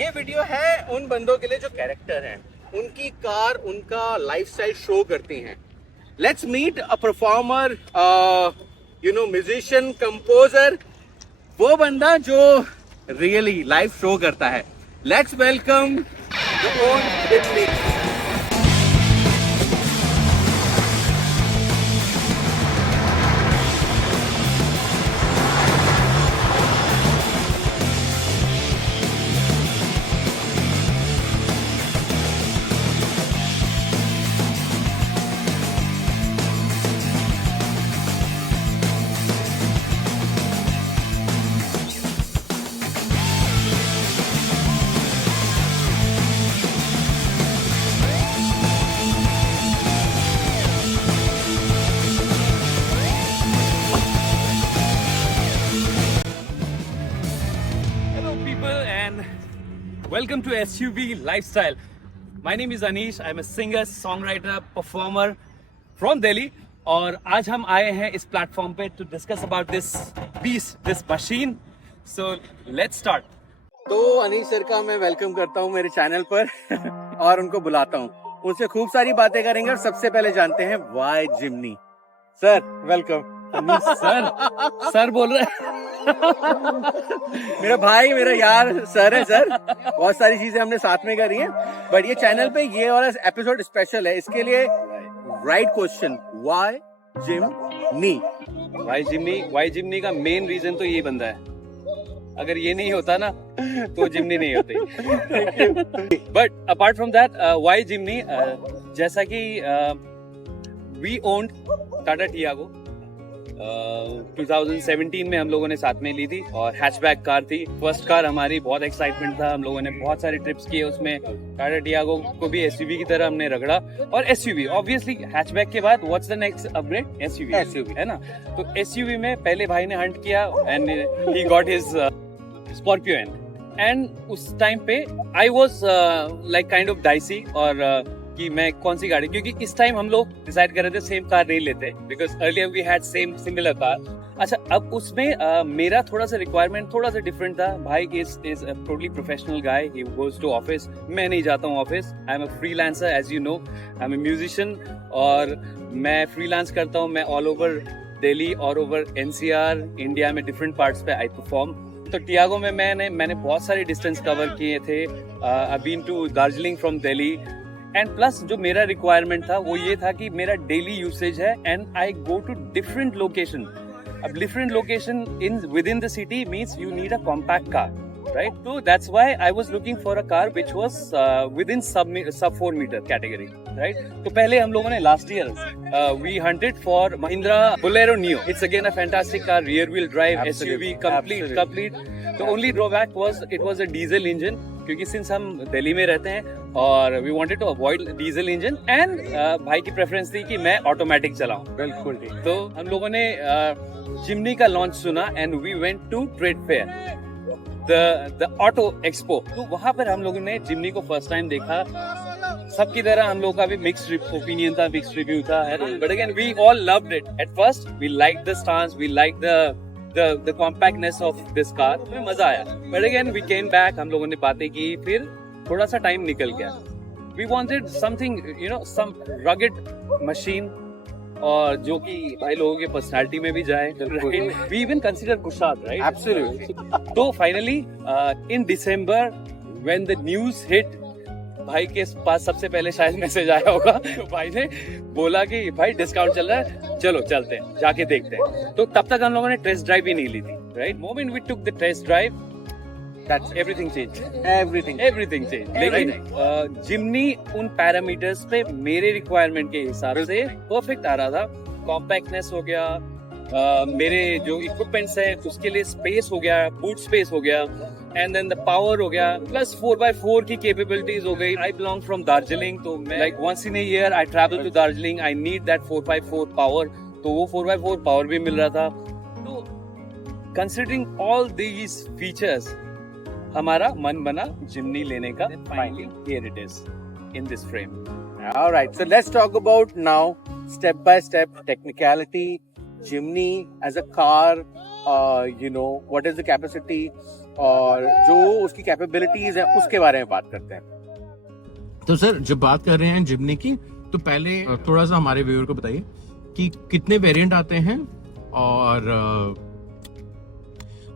ये वीडियो है उन बंदों के लिए जो कैरेक्टर हैं, उनकी कार उनका लाइफस्टाइल शो करती हैं. Let's meet a performer, musician, composer, वो बंदा जो रियली लाइफ शो करता है. Let's welcome the own Jimny. Welcome to SUV Lifestyle. My name is Anish. I'm a singer, songwriter, performer from Delhi. और आज हम आए हैं इस प्लेटफॉर्म पे to discuss about this piece, this machine. So let's start. तो Anish sir का मैं वेलकम करता हूँ मेरे चैनल पर और उनको बुलाता हूँ. उनसे खूब सारी बातें करेंगे और सबसे पहले जानते हैं why Jimny. Sir welcome. Sir बोल रहे हैं. मेरा भाई, मेरा यार सर है. सर बहुत सारी चीजें हमने साथ में करी हैं, बट ये चैनल पे ये वाला एपिसोड स्पेशल है. इसके लिए right question, why Jimny? Why Jimny का मेन रीजन तो ये बंदा है. अगर ये नहीं होता ना तो जिमनी नहीं होती. But apart from that, why Jimny, जैसा कि वी ओन्ड टाटा टियागो. 2017 में हम लोगों ने साथ में ली थी और हैचबैक कार थी. फर्स्ट कार हमारी, बहुत एक्साइटमेंट था. हम लोगों ने बहुत सारे ट्रिप्स किए उसमें. टाटा टियागो को भी एसयूवी की तरह हमने रगड़ा. और एसयूवी ऑब्वियसली हैचबैक के बाद what's the next upgrade? SUV है ना. तो एसयूवी में पहले भाई ने हंट किया and he got his Scorpio and उस टाइम पे I was like kind of dicey और कि मैं कौन सी गाड़ी, क्योंकि इस टाइम हम लोग डिसाइड कर रहे थे सेम कार नहीं लेते because earlier we had same similar car. अच्छा, अब उसमें मेरा थोड़ा सा रिक्वायरमेंट थोड़ा सा डिफरेंट था. भाई is totally professional guy. He goes to office. मैं नहीं जाता हूँ office. I am a freelancer, as you know. I am a musician और मैं फ्रीलांस करता हूँ. मैं all over Delhi, all over NCR, India में डिफरेंट पार्ट्स पे आई परफॉर्म. तो टियागो में मैंने बहुत सारे डिस्टेंस कवर किए थे. I been to Darjeeling from Delhi. And plus जो मेरा रिक्वायरमेंट था वो ये था कि मेरा डेली यूसेज है and I go to different location. अब different location in within the city means you need a compact car, right? So that's why I was looking for a car which was within sub 4 meter category, right? तो पहले हम लोगों ने last year we hunted for Mahindra Bolero Neo. It's again a fantastic car, rear wheel drive, SUV, complete. The only drawback was it was a diesel engine, क्योंकि since हम दिल्ली में रहते हैं और we wanted to avoid diesel engine and भाई की preference थी कि मैं ऑटोमेटिक चलाऊं. बिल्कुल. तो हम लोगों ने जिमनी का लॉन्च सुना and we went to trade fair, the auto expo. तो वहां पर हम लोगों ने जिमनी को फर्स्ट टाइम देखा. सबकी तरह हम लोग का भी मिक्स्ड ओपिनियन था, मिक्स्ड रिव्यू था. But again we all loved it. At first we like the stance, we like the compactness of this car. में मजा आया. But again we came back. हम लोगों ने बातें की, फिर थोड़ा सा टाइम निकल गया. We wanted something, some rugged machine और जो कि भाई लोगों के पर्सनालिटी में भी जाए. We even consider Kushal, right? Absolutely. तो finally in December when the news hit, भाई के पास सबसे पहले शायद मैसेज आया होगा. तो भाई ने बोला कि भाई डिस्काउंट चल रहा है, चलो चलते हैं, जाके देखते हैं. तो तब तक हम लोगों ने टेस्ट ड्राइव ही नहीं ली थी. Right, moment we took the test drive, that's everything change. Everything change. लेकिन जिमनी उन पैरामीटर्स पे मेरे रिक्वायरमेंट के हिसाब से परफेक्ट आ रहा था. कॉम्पैक्टनेस हो गया, मेरे जो इक्विपमेंट्स हैं उसके लिए स्पेस हो गया, बूट स्पेस हो गया, एंड देन द पावर हो गया, प्लस 4x4 की कैपेबिलिटीज हो गई. आई बिलोंग फ्रॉम दार्जिलिंग, तो मैं like once in a year I travel to Darjeeling. I need that 4x4 power. तो वो 4x4 पावर भी मिल रहा था. तो कंसिडरिंग ऑल दीज फीचर्स हमारा मन बना जिमनी लेने का. Finally here it is in this frame. Alright, so let's talk about now step by step technicality. Jimny as a car, what is the capacity? और जो उसकी कैपेबिलिटीज है उसके बारे में बात करते हैं। तो सर जब बात कर रहे हैं जिमनी की, तो पहले थोड़ा सा हमारे व्यूअर को बताइए कि कितने वेरिएंट आते हैं और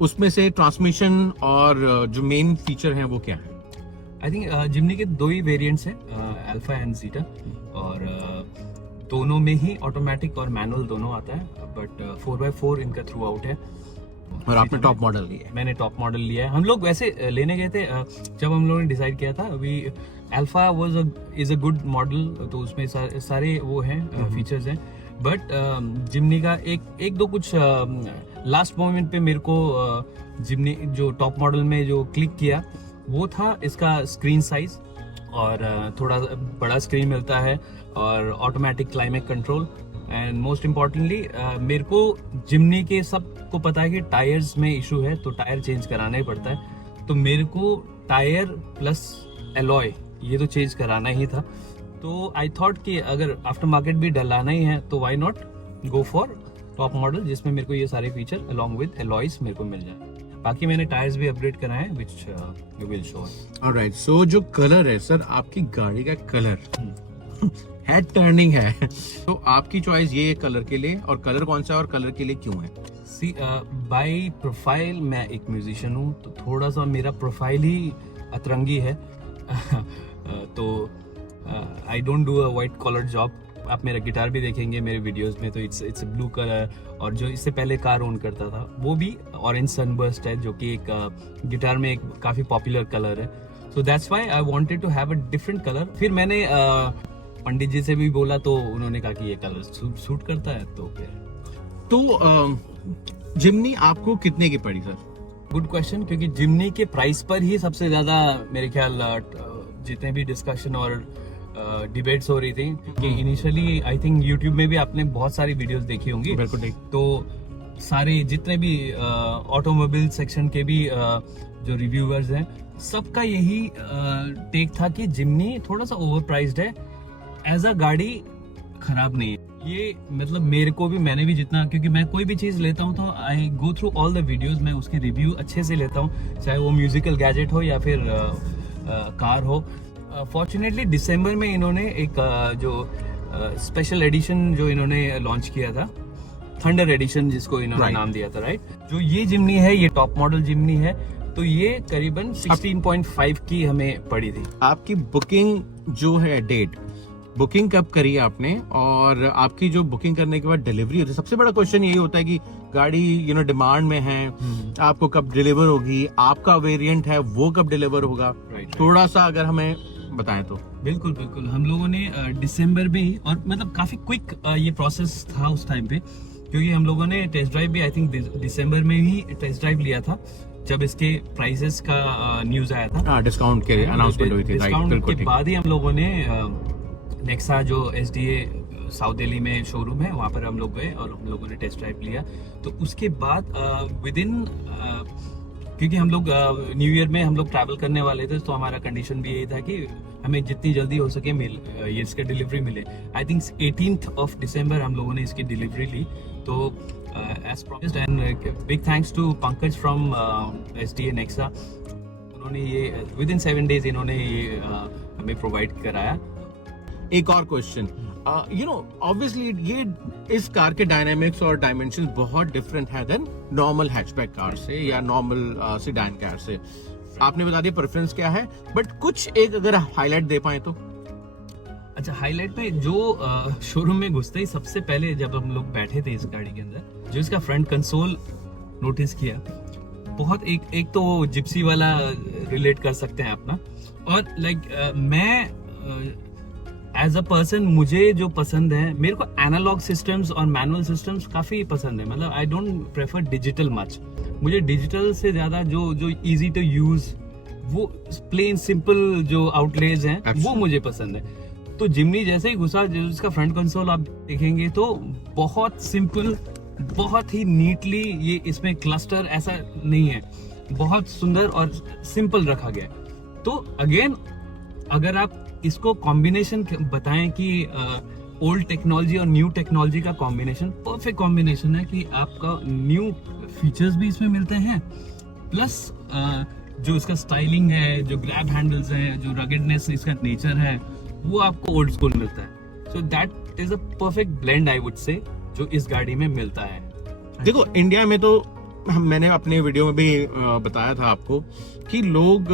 उसमें से ट्रांसमिशन और जो मेन फीचर हैं वो क्या है? आई थिंक जिमनी के 2 ही वेरिएंट्स हैं, अल्फा एंड जीटा, और दोनों में ही ऑटोमेटिक और मैनुअल दोनों आता है, बट 4x4 इनका थ्रू आउट है। और आपने टॉप मॉडल लिया है? मैंने टॉप मॉडल लिया है। हम लोग वैसे लेने गए थे, जब हम लोगों ने डिसाइड किया था, V alpha is a good model, तो उसमें सारे वो हैं फीचर्स हैं, बट जिमनी का एक दो कुछ लास्ट मोमेंट पे मेरे को जिमनी जो टॉप मॉडल में जो क्लिक किया वो था इसका स्क्रीन साइज, और थोड़ा बड़ा स्क्रीन मिलता है, और automatic climate control, and most importantly मेरे को जिमनी के सबको पता है कि टायर्स में इशू है, तो टायर चेंज कराना ही पड़ता है, तो मेरे को टायर प्लस एलॉय ये तो चेंज कराना ही था। तो आई थॉट कि अगर आफ्टर मार्केट भी डलाना ही है तो why not go for top model, जिसमें मेरे को ये सारे फीचर अलॉन्ग विद एलॉयज मेरे को मिल जाए। बाकी मैंने टायर्स भी अपग्रेड कराए हैं, which you will show. Alright, so जो कलर है सर, आपकी गाड़ी का कलर हेड टर्निंग है, तो आपकी चॉइस ये कलर के लिए, और कलर कौन सा और कलर के लिए क्यों है? सी बाय प्रोफाइल मैं एक म्यूजिशियन हूँ, तो थोड़ा सा मेरा प्रोफाइल ही अतरंगी है तो I don't do a white collar job. आप मेरा गिटार भी देखेंगे मेरे वीडियोस में, तो इट्स ब्लू कलर, और जो इससे पहले कार ओन करता था वो भी ऑरेंज सनबर्स्ट है, जो कि एक गिटार में एक काफ़ी पॉपुलर कलर है, so that's why I wanted to have a different colour. फिर मैंने पंडित जी से भी बोला, तो उन्होंने कहा कि ये कलर सूट करता है, तो फिर तो जिमनी आपको कितने की पड़ी सर? गुड क्वेश्चन, क्योंकि जिमनी के प्राइस पर ही सबसे ज्यादा मेरे ख्याल जितने भी डिस्कशन और डिबेट्स हो रही थी, कि इनिशियली आई थिंक यूट्यूब में भी आपने बहुत सारी वीडियोस देखी होंगी, बिल्कुल ठीक। तो सारे जितने भी ऑटोमोबाइल सेक्शन के भी जो रिव्यूअर्स हैं, सबका यही टेक था कि जिमनी थोड़ा सा ओवर प्राइस्ड है, एज अ गाड़ी खराब नहीं है। ये मतलब मेरे को भी, मैंने भी जितना, क्योंकि मैं कोई भी चीज लेता हूँ तो I go through all the videos, मैं उसके रिव्यू अच्छे से लेता हूँ, चाहे वो म्यूजिकल गैजेट हो या फिर कार हो। फॉर्चुनेटली दिसंबर में इन्होंने एक जो स्पेशल एडिशन जो इन्होंने लॉन्च किया था, थंडर एडिशन जिसको इन्होंने नाम दिया था, राइट। जो ये जिमनी है, ये टॉप मॉडल जिमनी है, तो ये करीबन 16.5 की हमें पड़ी थी। आपकी बुकिंग जो है, डेट बुकिंग कब करी आपने, और आपकी जो बुकिंग करने के बाद डिलीवरी होती है, सबसे बड़ा क्वेश्चन यही होता है कि गाड़ी डिमांड में है, आपको कब डिलीवर होगी, आपका वेरिएंट है वो कब डिलीवर होगा, थोड़ा सा अगर हमें बताएं तो। बिल्कुल बिल्कुल, हम लोगों ने दिसंबर में ही, और मतलब काफी क्विक ये प्रोसेस था उस टाइम पे, क्योंकि हम लोगों ने टेस्ट ड्राइव भी आई थिंक दिसंबर में ही टेस्ट ड्राइव लिया था, जब इसके प्राइसेस का न्यूज आया था, डिस्काउंट के अनाउंसमेंट हुई थी, डिस्काउंट के बाद ही हम लोगों ने नेक्सा जो SDA साउथ दिल्ली में शोरूम है, वहाँ पर हम लोग गए और हम लोगों ने टेस्ट ड्राइव लिया। तो उसके बाद विद इन, क्योंकि हम लोग न्यू ईयर में हम लोग ट्रैवल करने वाले थे, तो हमारा कंडीशन भी यही था कि हमें जितनी जल्दी हो सके ये इसके डिलीवरी मिले। I think 18th of December हम लोगों ने इसकी डिलीवरी ली। तो as promised, and big thanks to Pankaj from SDA Nexa, उन्होंने ये विद इन 7 days इन्होंने ये हमें प्रोवाइड कराया। एक और क्वेश्चन, ऑब्वियसली ये इस कार के डायनामिक्स और डायमेंशंस बहुत डिफरेंट है देन नॉर्मल हैचबैक कार से या नॉर्मल सेडान कार से। आपने बता दिया प्रेफरेंस क्या है, बट कुछ एक अगर हाईलाइट दे पाए तो। अच्छा, हाईलाइट में जो शोरूम में घुसते ही सबसे पहले जब हम लोग बैठे थे इस गाड़ी के अंदर, जो इसका फ्रंट कंसोल नोटिस किया, बहुत एक तो वो जिप्सी वाला रिलेट कर सकते हैं अपना, और लाइक मैं एज अ पर्सन, मुझे जो पसंद है, मेरे को एनालॉग सिस्टम्स और मैनुअल सिस्टम्स काफी पसंद है। मतलब I don't prefer digital much, मुझे डिजिटल से ज्यादा जो इजी टू यूज, वो प्लेन सिंपल जो आउटलेज हैं वो मुझे पसंद है। तो जिमनी जैसे ही घुसा, जो इसका फ्रंट कंसोल आप देखेंगे तो बहुत सिंपल, बहुत ही नीटली, ये इसमें क्लस्टर ऐसा नहीं है, बहुत सुंदर और सिंपल रखा गया। तो अगेन, अगर आप इसको कॉम्बिनेशन बताएं कि ओल्ड टेक्नोलॉजी और न्यू टेक्नोलॉजी का कॉम्बिनेशन, परफेक्ट कॉम्बिनेशन है कि आपका न्यू फीचर्स भी इसमें मिलते हैं प्लस जो इसका स्टाइलिंग है, जो ग्रैब हैंडल्स है, जो रगेडनेस इसका नेचर है, वो आपको ओल्ड स्कूल मिलता है. So that is a perfect blend I would say जो इस गाड़ी में मिलता है. देखो इंडिया में तो मैंने अपने वीडियो में भी बताया था आपको कि लोग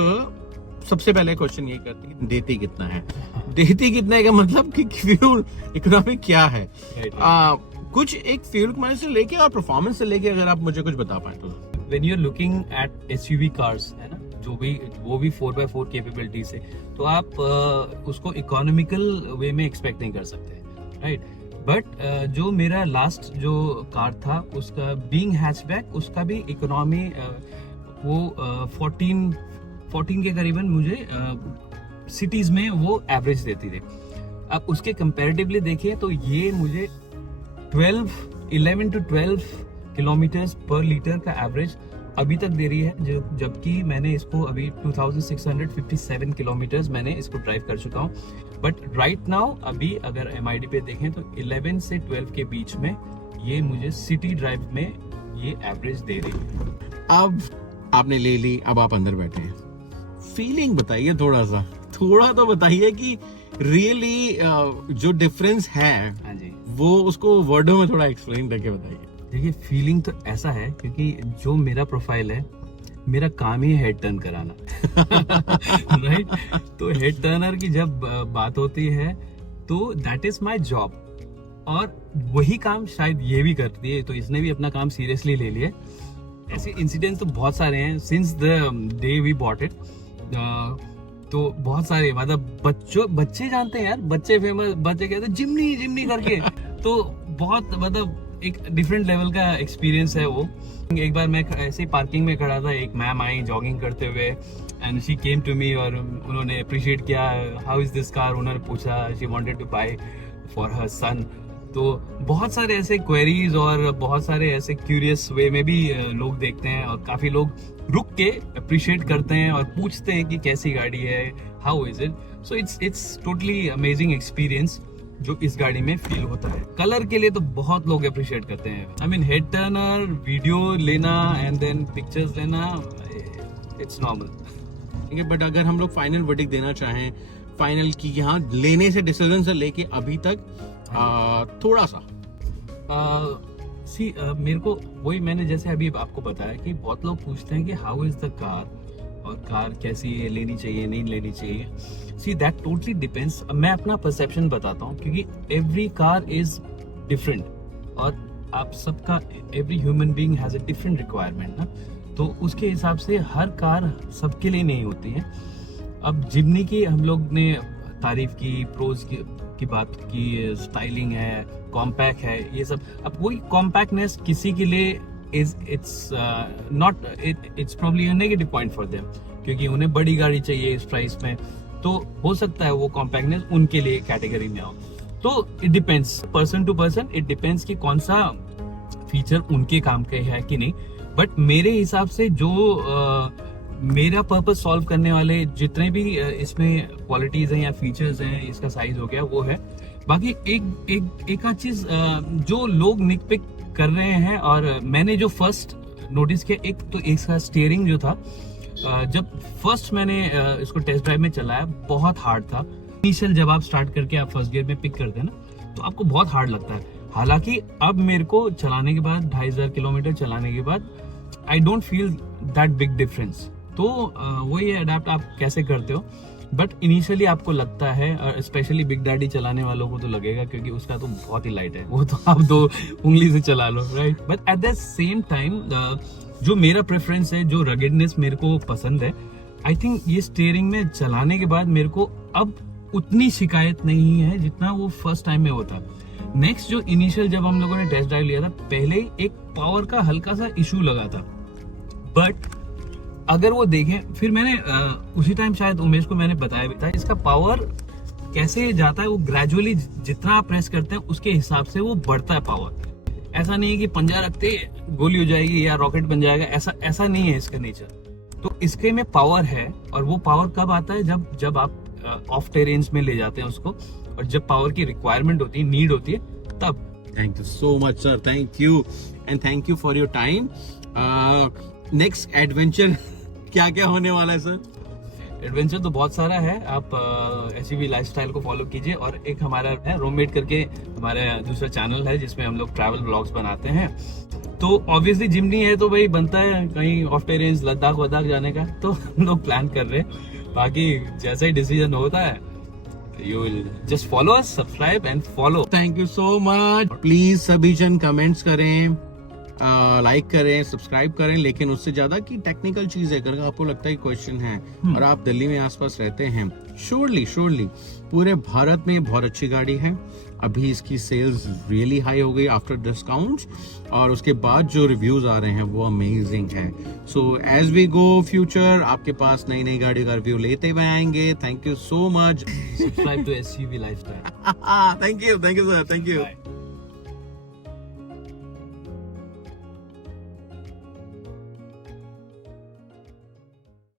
सबसे पहले क्वेश्चन ये करते हैं देती कितना है. देती कितना है का मतलब कि फ्यूल इकोनॉमी क्या है. कुछ एक फ्यूल इकोनॉमी से लेके और परफॉर्मेंस से लेके अगर आप मुझे कुछ बता पाए तो. When you're looking at SUV cars, है ना, वो भी 4x4 कैपेबिलिटी से, तो आप उसको इकोनॉमिकल वे में एक्सपेक्ट नहीं कर सकते, राइट. बट जो मेरा लास्ट जो कार था उसका बीइंग हैचबैक, उसका भी इकोनॉमी वो 14 के करीबन मुझे सिटीज में वो एवरेज देती थी. अब उसके कंपैरेटिवली देखिए तो ये मुझे 11 to 12 किलोमीटर्स पर लीटर का एवरेज अभी तक दे रही है, जबकि मैंने इसको अभी 2657 किलोमीटर्स मैंने इसको ड्राइव कर चुका हूँ. बट राइट नाउ अभी अगर MID पे देखें तो 11 से 12 के बीच में ये मुझे सिटी ड्राइव में ये एवरेज दे रही है. अब आपने ले ली, अब आप अंदर बैठे हैं, फीलिंग बताइए थोड़ा तो बताइए कि रियली जो डिफरेंस है. हाँ जी, वो उसको वर्डों में थोड़ा एक्सप्लेन करके बताइए. देखिए फीलिंग तो ऐसा है क्योंकि जो मेरा प्रोफाइल है, मेरा काम ही है हेड टर्न कराना. राइट. तो हेड टर्नर की जब बात होती है तो दैट इज माय जॉब, और वही काम शायद ये भी करती है, तो इसने भी अपना काम सीरियसली ले लिया. ऐसे इंसिडेंट्स तो बहुत सारे हैं since the day we bought it. तो बहुत सारे, मतलब बच्चे जानते हैं यार, बच्चे कहते हैं जिमनी करके. तो बहुत मतलब एक डिफरेंट लेवल का एक्सपीरियंस है वो. एक बार मैं ऐसे ही पार्किंग में खड़ा था, एक मैम आई जॉगिंग करते हुए and she came to me और उन्होंने अप्रिशिएट किया, हाउ इज दिस कार. उन्होंने पूछा, she wanted to buy for her son. तो बहुत सारे ऐसे क्वेरीज और बहुत सारे ऐसे क्यूरियस वे में भी लोग देखते हैं, और काफी लोग रुक के अप्रिशिएट करते हैं और पूछते हैं कि कैसी गाड़ी है, how is it. So it's totally amazing experience जो इस गाड़ी में फील होता है. कलर के लिए तो बहुत लोग अप्रिशिएट करते हैं. I mean head Turner, video लेना एंड देन पिक्चर्स लेना, इट्स नॉर्मल. ठीक है, बट अगर हम लोग फाइनल वर्डिक्ट देना चाहें, फाइनल की यहाँ लेने से डिसीजन से लेके अभी तक थोड़ा सा मेरे को वही, मैंने जैसे अभी आपको बताया कि बहुत लोग पूछते हैं कि हाउ इज द कार, और कार कैसी है, लेनी चाहिए नहीं लेनी चाहिए. See that totally depends. मैं अपना परसेप्शन बताता हूँ क्योंकि एवरी कार इज डिफरेंट, और आप सबका, every human being has a different requirement ना. तो उसके हिसाब से हर कार सबके लिए नहीं होती है. अब जिमनी की हम लोग ने तारीफ की, प्रोज की बात की, स्टाइलिंग है, कॉम्पैक्ट है, ये सब. अब वही कॉम्पैक्टनेस किसी के लिए it's probably a negative point for them, क्योंकि उन्हें बड़ी गाड़ी चाहिए इस प्राइस में. तो हो सकता है वो कॉम्पैक्टनेस उनके लिए कैटेगरी में आओ. तो it depends person to person, it depends कि कौन सा फीचर उनके काम के है कि नहीं. बट मेरे हिसाब से जो मेरा पर्पस सॉल्व करने वाले जितने भी इसमें क्वालिटीज हैं या फीचर्स हैं, इसका साइज हो गया, वो है. बाकी एक आध चीज जो लोग निकपिक कर रहे हैं, और मैंने जो फर्स्ट नोटिस किया, एक तो इसका स्टीयरिंग जो था, जब फर्स्ट मैंने इसको टेस्ट ड्राइव में चलाया बहुत हार्ड था. इनिशियल जब आप स्टार्ट करके आप फर्स्ट गियर में पिक करते हैं ना, तो आपको बहुत हार्ड लगता है. हालांकि अब मेरे को चलाने के बाद 2500 किलोमीटर चलाने के बाद I don't feel that big difference. तो वही अडेप्ट आप कैसे करते हो. बट इनिशियली आपको लगता है, स्पेशली बिग डैडी चलाने वालों को तो लगेगा, क्योंकि उसका तो बहुत ही लाइट है, वो तो आप 2 उंगली से चला लो, right. But at the same time जो मेरा प्रेफरेंस है, जो रगेडनेस मेरे को पसंद है, आई थिंक ये स्टीयरिंग में चलाने के बाद मेरे को अब उतनी शिकायत नहीं है जितना वो फर्स्ट टाइम में होता. नेक्स्ट जो इनिशियल जब हम लोगों ने टेस्ट ड्राइव लिया था, पहले एक पावर का हल्का सा इशू लगा था. बट अगर वो देखें, फिर मैंने उसी टाइम शायद उमेश को मैंने बताया भी था, इसका पावर कैसे जाता है, वो ग्रेजुअली जितना आप प्रेस करते हैं उसके हिसाब से वो बढ़ता है पावर. ऐसा नहीं है कि पंजा रखते गोली हो जाएगी या रॉकेट बन जाएगा, ऐसा नहीं है इसका नेचर. तो इसके में पावर है, और वो पावर कब आता है, जब आप ऑफ टेरेन्स में ले जाते हैं उसको, और जब पावर की रिक्वायरमेंट होती है, नीड होती है, तब. Thank you so much sir, thank you, and thank you for your time. Next adventure क्या क्या होने वाला है सर? एडवेंचर तो बहुत सारा है, आप एसयूवी लाइफस्टाइल को फॉलो कीजिए। और एक हमारा है रूममेट करके, हमारे दूसरा चैनल है जिसमें हम लोग ट्रैवल ब्लॉग्स बनाते हैं। तो ऑब्वियसली जिमनी है तो भाई बनता है कहीं ऑफ टेरेंस लद्दाख वद्दाख जाने का, तो हम लोग प्लान कर रहे हैं। बाकी जैसा ही डिसीजन होता है, you will just follow us, subscribe and follow. Thank you so much. Please सभी जन कमेंट्स करें, लाइक करें, सब्सक्राइब करें, लेकिन उससे ज्यादा की टेक्निकल चीज है, अगर आपको लगता है क्वेश्चन है और आप दिल्ली में आसपास रहते हैं, श्योरली पूरे भारत में बहुत अच्छी गाड़ी है। अभी इसकी सेल्स रियली हाई हो गई आफ्टर डिस्काउंट्स, और उसके बाद जो रिव्यूज आ रहे हैं वो अमेजिंग है। So as we go future, आपके पास नई नई गाड़ी का रिव्यू लेते हुए आएंगे। Thank you so much. Subscribe to SUV lifestyle. Thank you sir, thank you.